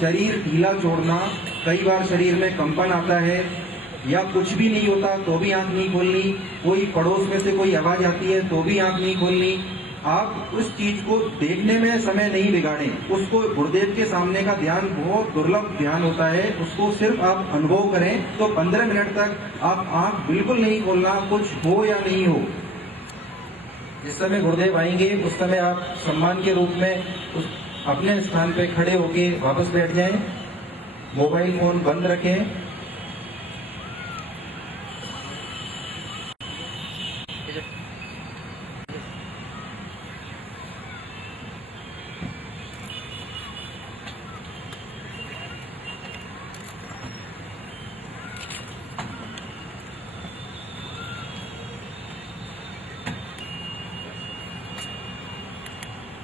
शरीर ढीला छोड़ना, कई बार शरीर में कंपन आता है या कुछ भी नहीं होता तो भी आंख नहीं खोलनी, कोई पड़ोस में से कोई आवाज आती है तो भी आंख नहीं खोलनी। आप उस चीज को देखने में समय नहीं बिगाड़ें, उसको गुरुदेव के सामने का ध्यान बहुत दुर्लभ ध्यान होता है, उसको सिर्फ आप अनुभव करें। तो 15 मिनट तक आप आंख बिल्कुल नहीं खोलना, कुछ हो या नहीं हो। जिस समय गुरुदेव आएंगे उस समय आप सम्मान के रूप में उस अपने स्थान पे खड़े होके वापस बैठ जाएं, मोबाइल फोन बंद रखें।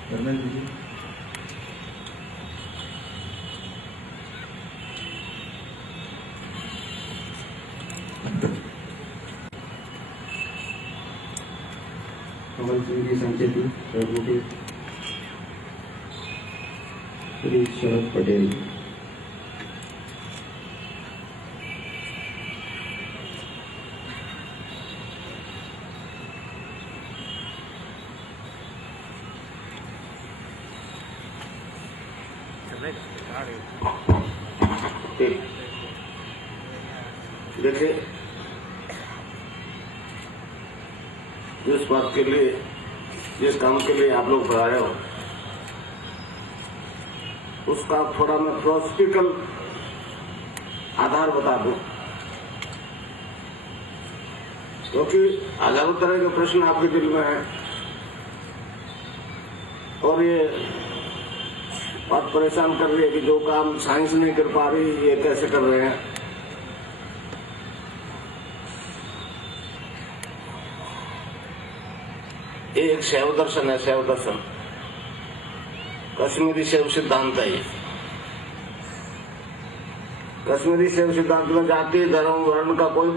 कर्नल जी, कमल सिंह जी संचेती, प्रभु श्री शरद पटेल। देखिए, जिस बात के लिए, जिस काम के लिए आप लोग आए हो, उसका थोड़ा मैं फिलोसफिकल आधार बता दूं, क्योंकि हजारों तरह के प्रश्न आपके दिल में है और ये बात परेशान कर रही है कि जो काम साइंस नहीं कर पा रही ये कैसे कर रहे हैं। ये एक शैव दर्शन है, शैव दर्शन, कश्मीरी शैव सिद्धांत है। कश्मीरी शैव सिद्धांत में जाति धर्म वर्ण का कोई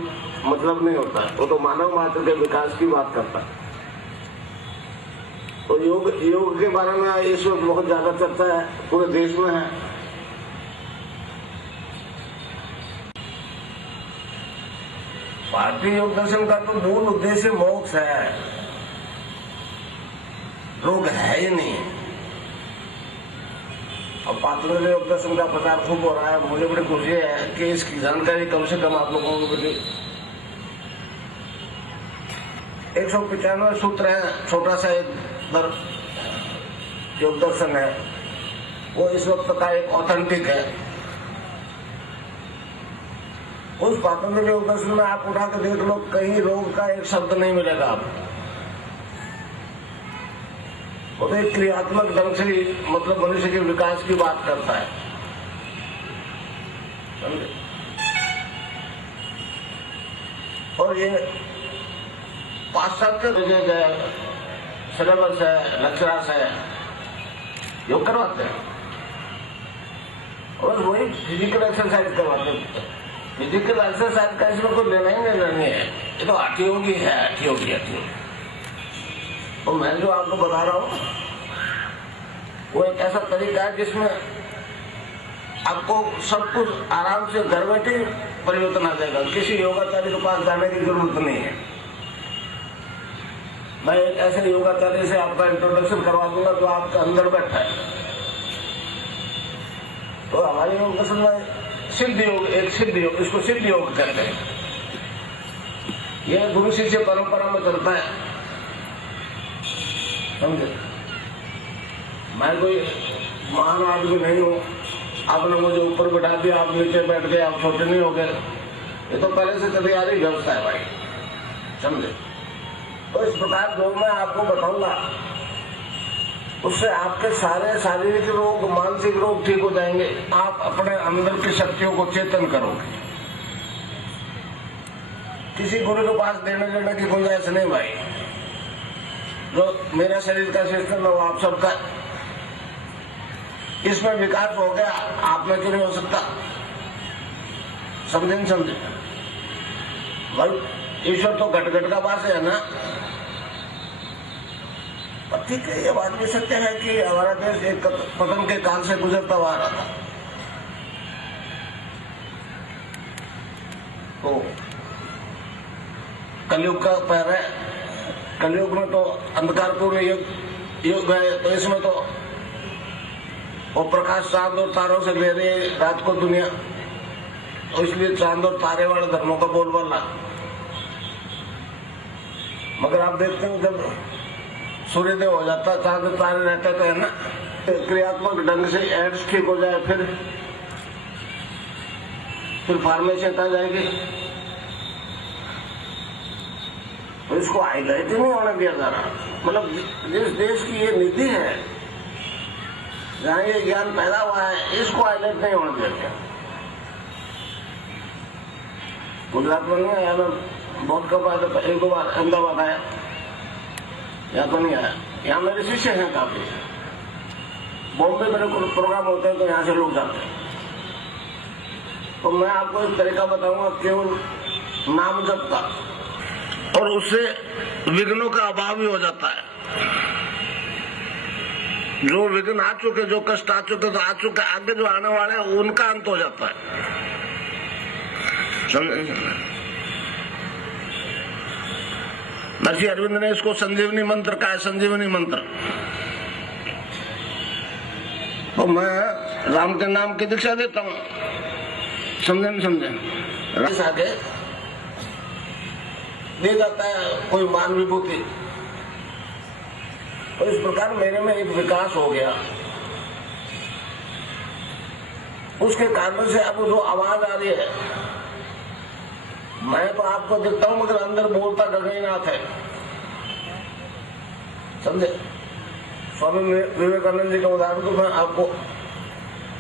मतलब नहीं होता है, वो तो मानव मात्र के विकास की बात करता है। तो योग के बारे में इस वक्त बहुत ज्यादा चर्चा है, पूरे देश में है। भारतीय योग दर्शन का तो मूल उद्देश्य मोक्ष है, रोग है ही नहीं। अब पातंजलि योग दर्शन का प्रचार खूब हो रहा है, मुझे बड़ी खुशी है कि इसकी जानकारी कम से कम आप लोगों को मिली। 195 सूत्र है, छोटा सा एक योग दर्शन है, वो इस वक्त का एक ऑथेंटिक है। उस पातंजलि योग दर्शन में आप उठा के देख लो, कहीं रोग का एक शब्द नहीं मिलेगा आपको। वो तो एक क्रियात्मक ढंग से मतलब मनुष्य के विकास की बात करता है, समझे। और ये पाश्चात्य सिलेबस है, लेक्चरर्स है, योग करवाते हैं और वही फिजिकल एक्सरसाइज करवाते हैं। फिजिकल एक्सरसाइज का इसमें कोई लेना ही नहीं है, ये तो हठ योगी है, हठ योगी, हठ योगी। और मैं जो आपको बता रहा हूँ वो एक ऐसा तरीका है जिसमें आपको सब कुछ आराम से घर बैठे परिवर्तन आ जाएगा, किसी योगाचार्य के पास जाने की जरूरत नहीं है। मैं एक ऐसे योगाचार्य से आपका इंट्रोडक्शन करवा दूंगा जो आपके अंदर बैठा है। तो हमारे योग दर्शन में सिद्ध योग, एक सिद्ध योग, इसको सिद्ध योग कहते हैं। यह गुरु शिष्य परंपरा में चलता है, समझे। मैं कोई महान आदमी नहीं हूँ, आपने मुझे ऊपर बैठा दिया, आप नीचे बैठ गए, आप छोटे नहीं हो गए। ये तो पहले से कभी याद ही व्यवस्था है भाई, समझे। तो इस प्रकार जो मैं आपको बताऊंगा उससे आपके सारे शारीरिक रोग, मानसिक रोग ठीक हो जाएंगे। आप अपने अंदर की शक्तियों को चेतन करोगे। किसी गुरु के पास देने लेने की गुंजाइश नहीं भाई। जो मेरा शरीर का सिस्टम है वो आप सबका, इसमें विकास हो गया, आप में क्यों नहीं हो सकता, समझे नहीं समझे भाई। ईश्वर तो घट घट का वास है ना। ठीक है, ये बात भी सत्य है कि हमारा देश एक पतन के काल से गुजरता हुआ रहा था। तो कलयुग का पैर है। कलयुग में तो अंधकारपूर्ण युग है, तो इसमें तो वो प्रकाश चांद और तारों से ले रही है रात को दुनिया, तो इसलिए चांद और तारे वाले धर्मों का बोलबाला। मगर आप देखते हैं जब सूर्योदय हो जाता है, चांद और तारे रहते तो है ना, क्रियात्मक ढंग से एड्स ठीक हो जाए, फिर फार्मेसी आ जाएगी। तो इसको हाईलाइट ही नहीं होने दिया जा रहा। मतलब जिस देश की ये नीति है, जहाँ ये ज्ञान पैदा हुआ है, इसको हाईलाइट नहीं होने दिया गया। गुजरात में नहीं आया, मैं बहुत कब आया, एक दो बार अहमदाबाद आया, यहाँ तो नहीं आया। यहाँ मेरे शिष्य हैं काफी। बॉम्बे मेरे को प्रोग्राम होते हैं तो यहाँ से लोग जाते हैं। तो मैं आपको एक तरीका बताऊंगा केवल नाम जप का, और उससे विघ्नों का अभाव ही हो जाता है। जो विघ्न आ चुके, जो कष्ट आ चुके तो आ चुके, आगे जो आने वाले हैं उनका अंत हो जाता है। महर्षि अरविंद ने इसको संजीवनी मंत्र कहा है, संजीवनी मंत्र। तो मैं राम के नाम की दीक्षा देता हूँ, समझे आगे दे जाता है कोई मान विभूति। तो इस प्रकार मेरे में एक विकास हो गया। उसके कारण से अब जो आवाज आ रही है, मैं तो आपको दिखता हूं मगर अंदर बोलता गगननाथ है, समझे। स्वामी विवेकानंद जी का उदाहरण तो मैं आपको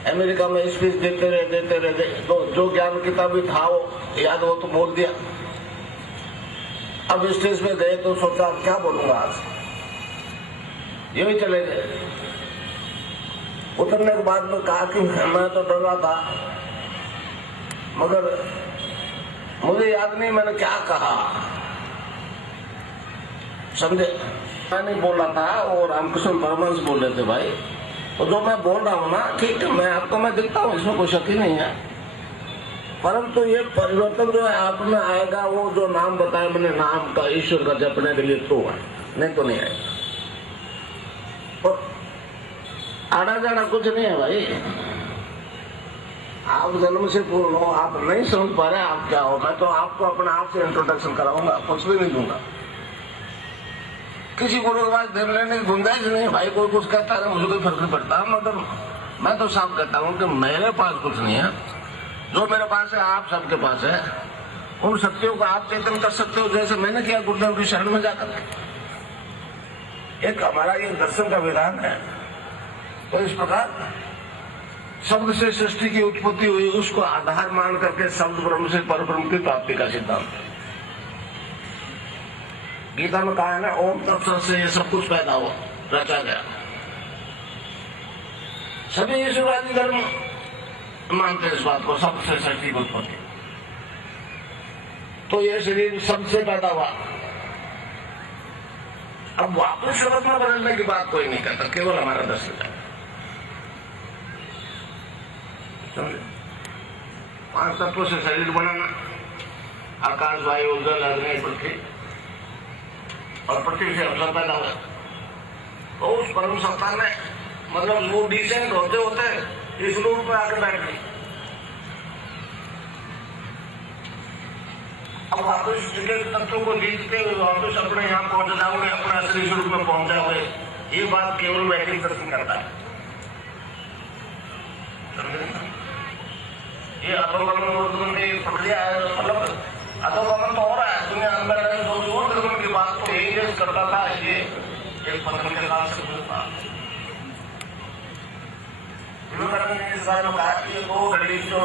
अमेरिका में स्पीच देते रहे तो जो ज्ञान किताबी था वो याद हो तो बोल दिया। अब स्टेज पे गए तो सोचा क्या बोलूंगा आज, यही चले गए। उतरने के बाद में कहा कि मैं तो डर रहा था, मगर मुझे याद नहीं मैंने क्या कहा, समझे। मैं नहीं बोल रहा था, वो रामकृष्ण परमहंस बोल रहे थे भाई। तो जो मैं बोल रहा हूँ ना, ठीक है, मैं आपको मैं दिखता हूँ, इसमें कोई शक ही नहीं है। परंतु ये परिवर्तन जो है आप में आएगा, वो जो नाम बताया मैंने, नाम का ईश्वर का जपने के लिए तो है, नहीं तो नहीं आएगा। तो आना जाना कुछ नहीं है भाई। आप जन्म से पूर्ण हो, आप नहीं समझ पा रहे आप क्या हो। मैं तो आपको अपने आप से इंट्रोडक्शन कराऊंगा, कुछ भी नहीं दूंगा। किसी को पास देख लेने की गुंजाइश नहीं भाई। कोई कुछ कहता है मुझे कोई फर्क नहीं पड़ता, मगर मैं तो साफ कहता हूँ कि मेरे पास कुछ नहीं है। जो मेरे पास है आप सबके पास है। उन शक्तियों को आप चेतन कर सकते हो, जैसे मैंने किया गुरुदेव की शरण में जाकर। एक हमारा ये दर्शन का विधान है। तो इस प्रकार शब्द से सृष्टि की उत्पत्ति हुई, उसको आधार मान करके शब्द ब्रह्म से परब्रह्म की प्राप्ति का सिद्धांत है। गीता में कहा है ना, ओम तत्सत से ये सब कुछ पैदा हुआ, रचा गया। सभी ईश्वरवादी धर्म मानते हैं इस बात को, शब्द से सृष्टि की उत्पत्ति। तो ये शरीर शब्द से पैदा हुआ। अब वापस शब्द में बदलने की बात कोई नहीं करता, केवल हमारा दर्शन है। 5 तत्वों से शरीर बनाना, आकाश, वायु, जल, अग्नि, पृथ्वी, और पृथ्वी से अवसर पैदा हुआ। तो उस परम सत्ता ने, मतलब वो डिसेंट होते होते इस रूप में आकर बैठ गई। अब वापस तत्वों को जीतते हुए वापस अपने यहाँ पहुंच जाओगे, अपने असली स्वरूप में पहुंच जाओगे। ये बात केवल वैदिक दर्शन करता है। ये अधोगमन प्रक्रिया है, मतलब अधोगमन तो हो रहा है दुनिया अंदर है। जो की बात तो यही करता था, ये एक पत्थर के काल से था। विवेकानंद ने इस बारे में कहा कि 2 घड़ी जो